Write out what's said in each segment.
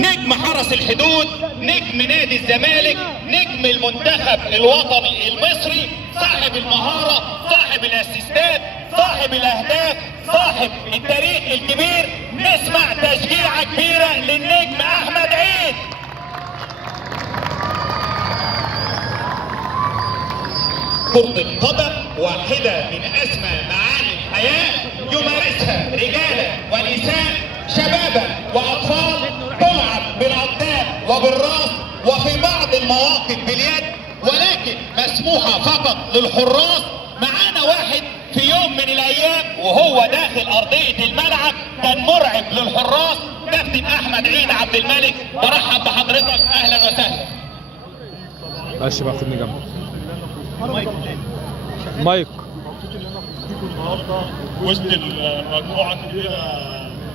نجم حرس الحدود، نجم نادي الزمالك، نجم المنتخب الوطني المصري، صاحب المهارة، صاحب الاسيستات، صاحب الاهداف، صاحب التاريخ الكبير. نسمع تشجيعة كبيرة للنجم احمد عيد. كرة القدم واحدة من اسمى معاني الحياة، يمارسها رجالا ونساء، شبابا واطفال، تلعب بالعقدام وبالراس، وفي بعض المواقف باليد، ولكن مسموحة فقط للحراس. معانا واحد في يوم من الايام وهو داخل ارضية الملعب كان مرعب للحراس، كابتن احمد عيد عبد الملك. برحب بحضرتك، اهلا وسهلا. ماشي بقى، خدني جنبك مايك. النهارده وسط المجموعه الكبيره،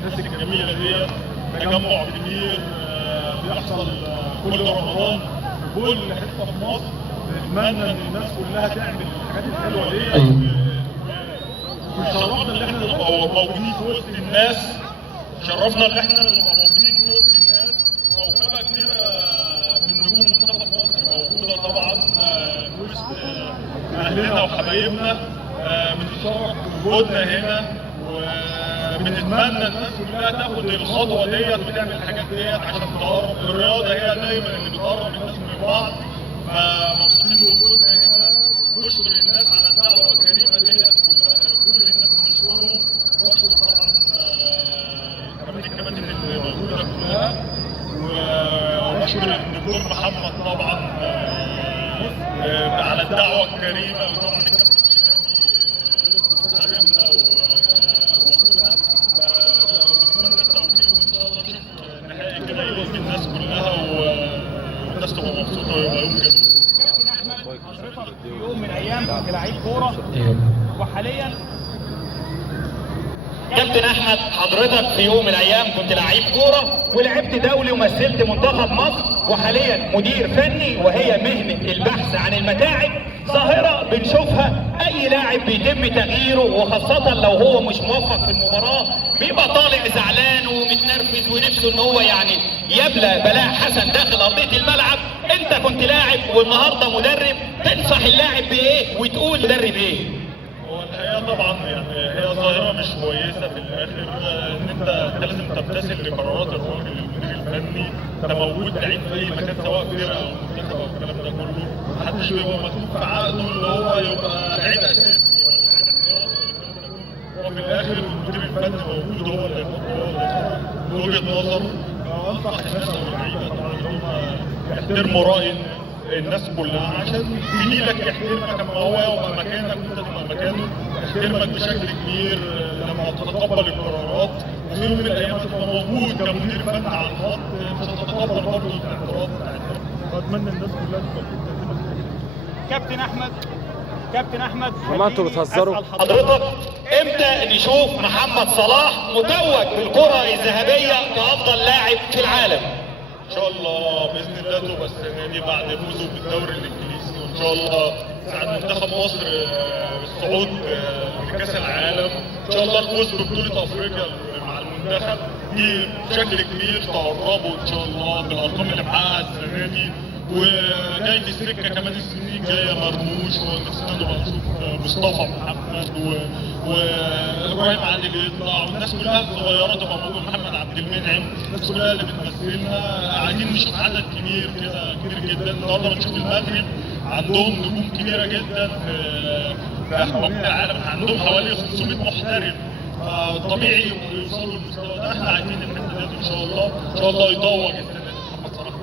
الناس الجميله ديت، تجمع كبير بيحصل كل رمضان في كل حته في مصر. نتمنى ان الناس كلها تعمل الحاجات الحلوه ديت، وشرفنا ان احنا نبقى موجودين في وسط الناس. شرفنا ان احنا نبقى موجودين في وسط الناس. كوكبه كبيره من نجوم منتخب مصر موجوده طبعا في وسط اهلنا وحبايبنا. بنتشرف بوجودنا هنا، وبنتمنى الناس كلها تاخد الخطوه ديت وتعمل الحاجات ديت عشان تقرب. الرياضه هي دايما اللي بتقرب الناس من بعض، فمبسوطين بوجودنا هنا. نشكر الناس على الدعوه الكريمه ديت كلها، كل الناس بنشكرهم. واشكر طبعا الكباتن اللي موجوده كلها، ونشكر الدكتور محمد طبعا على الدعوه الكريمه، وطبعا الكابتن حبيبنا واخونا. ونتمنى التوفيق، وان شاء الله نشوف نهائي كده يليق الناس كلها، والناس تبقى مبسوطه ويبقى يوم جميل. كابتن احمد، حضرتك في يوم من الايام كنت لعيب كوره، وحاليا كابتن احمد، حضرتك في يوم من الايام كنت لعيب كوره ولعبت دولي ومثلت منتخب مصر، وحاليا مدير فني، وهي مهنه البحث عن المتاعب. ظاهره بنشوفها، اي لاعب بيتم تغييره، وخاصه لو هو مش موفق في المباراه بيبقى طالع زعلان ومتنرفز ونفسه ان هو يعني يبلى بلاء حسن داخل ارضيه الملعب. انت كنت لاعب والنهارده مدرب، تنصح اللاعب بايه وتقول مدرب ايه؟ هو الحقيقه طبعا يعني هي ظاهره مش كويسه في الاخر، ان انت لازم تمتثل لقرارات الراجل المدير الفني. انت موجود لعيب في اي مكان، سواء فرقه او منتخب او الكلام ده كله، محدش بيبقى مكتوب في عقده اللي هو يبقى لعيب اساسي ولا لعيب احتياطي ولا الكلام ده كله. هو في الاخر المدير الفني موجود، هو اللي من وجهه نظره. انصح الناس واللعيبه طبعا ان هم يحترموا راي الناس كلها، عشان زميلك يحترمك كما هو يبقى مكانك وانت تبقى مكانه. يحترمك بشكل كبير لما تتقبل القرارات، وفي يوم من الايام تبقى موجود كمدير فني على الخط مش هتتقبل برضه الاعتراض بتاعتنا. واتمنى الناس كلها تبقى. كابتن احمد هما انتوا بتهزروا؟ حضرتك امتى نشوف محمد صلاح متوج بالكرة الذهبية كأفضل لاعب في العالم؟ ان شاء الله باذن الله تبقى السنه دي بعد فوزه بالدوري الانجليزي، وان شاء الله ساعد منتخب مصر بالصعود لكاس العالم. ان شاء الله الفوز ببطوله افريقيا مع المنتخب دي بشكل كبير تقربوا ان شاء الله بالارقام اللي محققها السنه دي. وجاي في السكه كمان السنين الجايه مرموش، ونفسنا نبقى نشوف مصطفى محمد وابراهيم عادل يطلع، والناس كلها الصغيره تبقى موجوده، محمد عبد المنعم، الناس كلها اللي بتمثلنا. عايزين نشوف عدد كبير كده، كبير جدا. النهارده بنشوف المغرب عندهم نجوم كبيره جدا في حوالين العالم، عندهم حوالي 500 محترف، طبيعي يوصلوا للمستوى ده. احنا عايزين الحته دي ان شاء الله، ان شاء الله يتوج السنه دي محمد صلاح.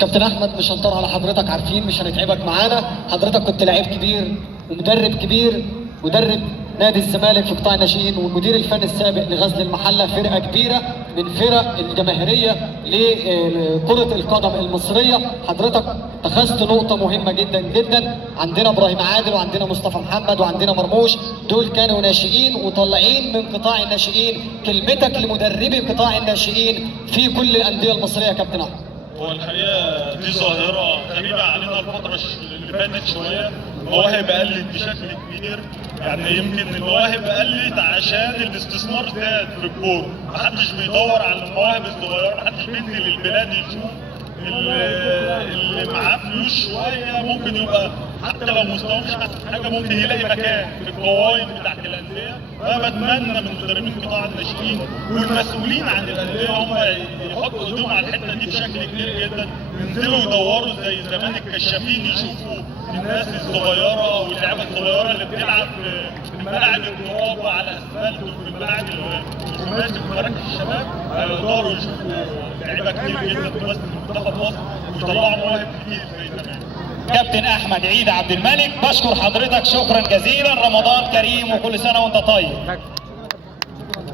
كابتن احمد، مش هنطر على حضرتك، عارفين مش هنتعبك معانا. حضرتك كنت لعيب كبير ومدرب كبير، مدرب نادي الزمالك في قطاع الناشئين، والمدير الفني السابق لغزل المحله، فرقه كبيره من فرق الجماهيريه لكره القدم المصريه. حضرتك اتخذت نقطه مهمه جدا جدا. عندنا ابراهيم عادل وعندنا مصطفى محمد وعندنا مرموش، دول كانوا ناشئين وطالعين من قطاع الناشئين. كلمتك لمدربي قطاع الناشئين في كل الانديه المصريه يا كابتن احمد. هو الحقيقه دي ظاهره غريبه علينا الفتره اللي فاتت شويه، المواهب قلت بشكل كبير. يعني يمكن المواهب قلت عشان الاستثمار زاد في الكوره، محدش بيدور على المواهب الصغيره، محدش بينزل البلاد يشوف اللي معاه فلوس شويه ممكن يبقى حتى لو مستواه مش احسن حاجه ممكن يلاقي مكان في القوائم بتاعت الانديه. فبتمنى من مدربين قطاع الناشئين والمسؤولين عن الانديه هم يحطوا ايديهم على الحته دي بشكل كبير جدا، ينزلوا يدوروا زي زمان الكشافين يشوفوا الناس الصغيره واللعيبه الصغيره اللي بتلعب في ملاعب التراب وعلى اسفلت وفي الملاعب الخماسي وفي مراكز الشباب، يقدروا يشوفوا لعيبه كتير جدا تمثل منتخب مصر ويطلعوا مواهب كتير زي زمان. كابتن احمد عيد عبد الملك، بشكر حضرتك شكرا جزيلا، رمضان كريم وكل سنه وانت طيب.